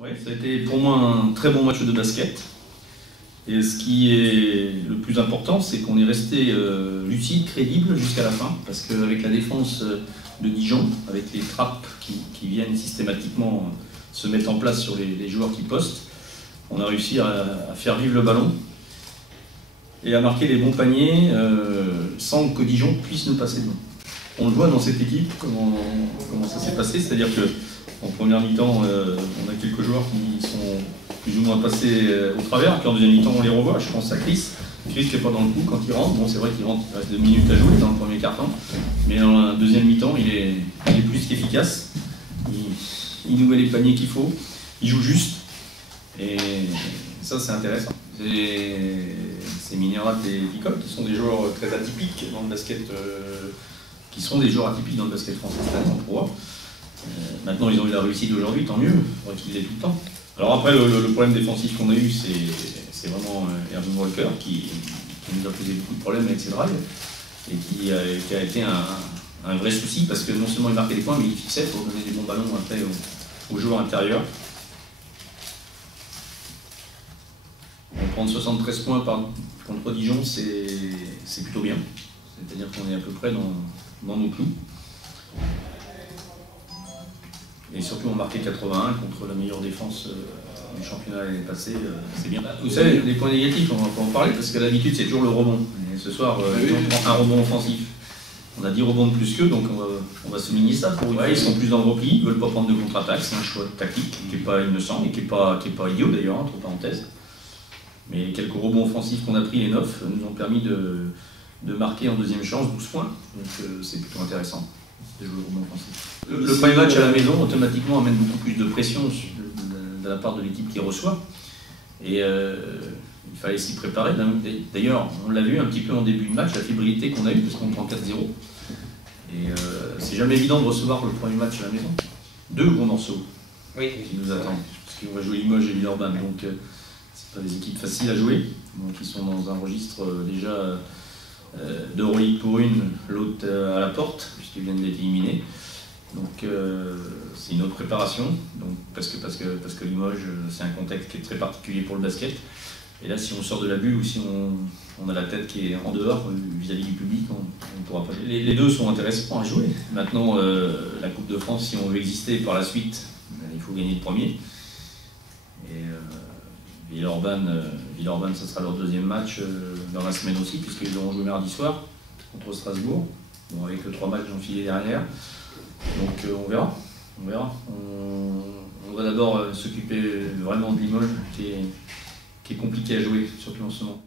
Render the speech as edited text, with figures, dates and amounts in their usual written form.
Oui, ça a été pour moi un très bon match de basket. Et ce qui est le plus important, c'est qu'on est resté lucide, crédible jusqu'à la fin. Parce qu'avec la défense de Dijon, avec les trappes qui viennent systématiquement se mettre en place sur les joueurs qui postent, on a réussi à faire vivre le ballon et à marquer les bons paniers sans que Dijon puisse nous passer devant. On le voit dans cette équipe, comment ça s'est passé, c'est-à-dire qu'en première mi-temps, on a quelques joueurs qui sont plus ou moins passés au travers, puis en deuxième mi-temps, on les revoit. Je pense à Chris qui n'est pas dans le coup quand il rentre. Bon, c'est vrai qu'il rentre, il reste 2 minutes à jouer dans le premier quart-temps, mais dans la deuxième mi-temps, il est plus qu'efficace. Il nous met les paniers qu'il faut, il joue juste, et ça, c'est intéressant. C'est Minerat et Picot qui sont des joueurs très atypiques dans le basket, qui sont des joueurs atypiques dans le basket français en Pro. Maintenant, ils ont eu la réussite d'aujourd'hui, tant mieux, il faudrait qu'ils l'aient tout le temps. Alors après, le problème défensif qu'on a eu, c'est vraiment Erwin Walker qui nous a posé beaucoup de problèmes avec ses drives et qui a été un vrai souci parce que non seulement il marquait des points, mais il fixait pour donner des bons ballons après aux joueurs intérieurs. Prendre 73 points contre Dijon, c'est plutôt bien. C'est-à-dire qu'on est à peu près dans nos clous. Et surtout, on marquait 81 contre la meilleure défense du championnat l'année passée, c'est bien. Vous savez, les points négatifs, on va pas en parler parce que d'habitude, c'est toujours le rebond. Et ce soir, on prend un rebond offensif. On a 10 rebonds de plus qu'eux, donc on va souligner ça. Ils sont plus dans le repli, ils ne veulent pas prendre de contre-attaque. C'est un choix tactique qui n'est pas innocent et qui n'est pas idiot d'ailleurs, entre parenthèses. Mais les quelques rebonds offensifs qu'on a pris, les 9, nous ont permis de marquer en deuxième chance 12 points. Donc c'est plutôt intéressant de jouer au rebond offensif. Le premier match à la maison, automatiquement, amène beaucoup plus de pression de la part de l'équipe qui reçoit. Et il fallait s'y préparer. D'ailleurs, on l'a vu un petit peu en début de match, la fébrilité qu'on a eue, parce qu'on prend 4-0. Et c'est jamais évident de recevoir le premier match à la maison. 2 gros morceaux qui nous attendent. Parce qu'on va jouer Limoges et Villeurbanne. Donc, c'est pas des équipes faciles à jouer, donc ils sont dans un registre déjà d'Euroleague pour une, l'autre à la porte, puisqu'ils viennent d'être éliminés. Donc c'est une autre préparation, donc, parce que Limoges, c'est un contexte qui est très particulier pour le basket. Et là, si on sort de la bulle ou si on a la tête qui est en dehors vis-à-vis du public, on pourra pas. Les deux sont intéressants à jouer. Maintenant, la Coupe de France, si on veut exister par la suite, il faut gagner le premier. Et Villeurbanne, ça sera leur deuxième match dans la semaine aussi, puisqu'ils auront joué mardi soir contre Strasbourg, bon, avec 3 matchs enfilés derrière. Donc on verra. On va d'abord s'occuper vraiment de Limoges, qui est compliqué à jouer, surtout en ce moment.